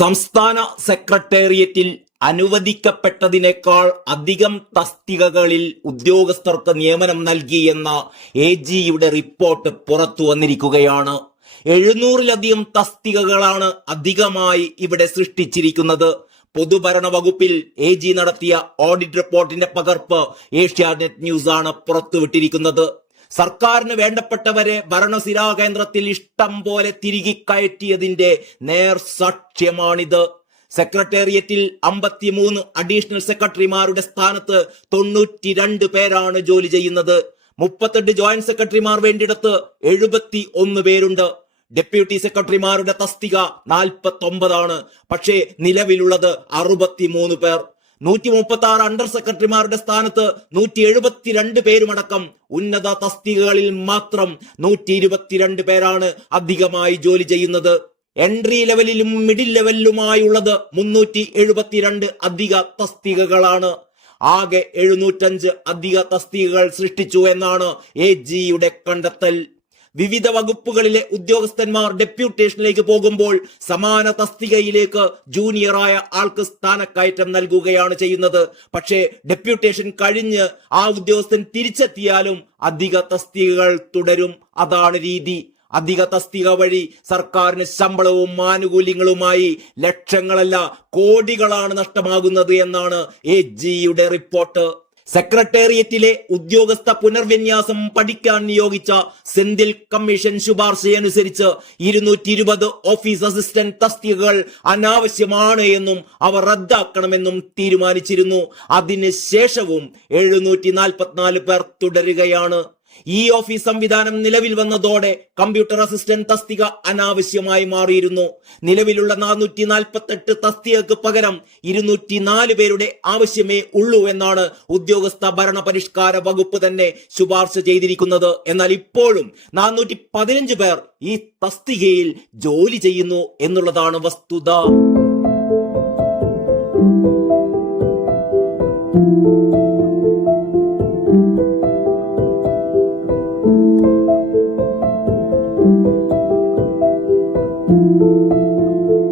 സംസ്ഥാന സെക്രട്ടേറിയറ്റിൽ അനുവദിക്കപ്പെട്ടതിനേക്കാൾ അധികം തസ്തികകളിൽ ഉദ്യോഗസ്ഥർക്ക് നിയമനം നൽകിയെന്ന AGയുടെ റിപ്പോർട്ട് പുറത്തു വന്നിരിക്കുകയാണ്. 700-ലധികം തസ്തികകളാണ് അധികമായി ഇവിടെ സൃഷ്ടിച്ചിരിക്കുന്നത്. പൊതുഭരണ വകുപ്പിൽ AG നടത്തിയ ഓഡിറ്റ് റിപ്പോർട്ടിന്റെ പകർപ്പ് ഏഷ്യാനെറ്റ് ന്യൂസാണ് പുറത്തുവിട്ടിരിക്കുന്നത്. സർക്കാരിന് വേണ്ടപ്പെട്ടവരെ ഭരണസിരാ കേന്ദ്രത്തിൽ ഇഷ്ടം പോലെ തിരികെ കയറ്റിയതിന്റെ നേർസാക്ഷ്യമാണിത്. സെക്രട്ടേറിയറ്റിൽ 53 അഡീഷണൽ സെക്രട്ടറിമാരുടെ സ്ഥാനത്ത് 92 പേരാണ് ജോലി ചെയ്യുന്നത്. 38 ജോയിന്റ് സെക്രട്ടറിമാർ വേണ്ടിയിടത്ത് 71 പേരുണ്ട്. ഡെപ്യൂട്ടി സെക്രട്ടറിമാരുടെ തസ്തിക 49 പക്ഷേ നിലവിലുള്ളത് 63 പേർ. 136 അണ്ടർ സെക്രട്ടറിമാരുടെ സ്ഥാനത്ത് 172 പേരുമടക്കം ഉന്നത തസ്തികകളിൽ മാത്രം 122 പേരാണ് അധികമായി ജോലി ചെയ്യുന്നത്. എൻട്രി ലെവലിലും മിഡിൽ ലെവലിലുമായുള്ളത് 372 അധിക തസ്തികകളാണ്. ആകെ 705 അധിക തസ്തികകൾ സൃഷ്ടിച്ചു എന്നാണ് AGയുടെ കണ്ടെത്തൽ. വിവിധ വകുപ്പുകളിലെ ഉദ്യോഗസ്ഥന്മാർ ഡെപ്യൂട്ടേഷനിലേക്ക് പോകുമ്പോൾ സമാന തസ്തികയിലേക്ക് ജൂനിയറായ ആൾക്ക് സ്ഥാനക്കയറ്റം നൽകുകയാണ് ചെയ്യുന്നത്. പക്ഷേ ഡെപ്യൂട്ടേഷൻ കഴിഞ്ഞ് ആ ഉദ്യോഗസ്ഥൻ തിരിച്ചെത്തിയാലും അധിക തസ്തികകൾ തുടരും. അതാണ് രീതി. അധിക തസ്തിക വഴി സർക്കാരിന് ശമ്പളവും ആനുകൂല്യങ്ങളുമായി ലക്ഷങ്ങളല്ല കോടികളാണ് നഷ്ടമാകുന്നത് എന്നാണ് AGയുടെ റിപ്പോർട്ട്. സെക്രട്ടേറിയറ്റിലെ ഉദ്യോഗസ്ഥ പുനർവിന്യാസം പഠിക്കാൻ നിയോഗിച്ച സെന്തിൽ കമ്മീഷൻ ശുപാർശയനുസരിച്ച് 220 ഓഫീസ് അസിസ്റ്റന്റ് തസ്തികകൾ അനാവശ്യമാണ് എന്നും അവ റദ്ദാക്കണമെന്നും തീരുമാനിച്ചിരുന്നു. അതിന് ശേഷവും 744 പേർ തുടരുകയാണ്. ഈ ഓഫീസ് സംവിധാനം നിലവിൽ വന്നതോടെ കമ്പ്യൂട്ടർ അസിസ്റ്റന്റ് തസ്തിക അനാവശ്യമായി മാറിയിരുന്നു. നിലവിലുള്ള 448 തസ്തികക്ക് പകരം 204 പേരുടെ ആവശ്യമേ ഉള്ളൂ എന്നാണ് ഉദ്യോഗസ്ഥ ഭരണ പരിഷ്കാര വകുപ്പ് തന്നെ ശുപാർശ ചെയ്തിരിക്കുന്നത്. എന്നാൽ ഇപ്പോഴും 415 പേർ ഈ തസ്തികയിൽ ജോലി ചെയ്യുന്നു എന്നുള്ളതാണ് വസ്തുത.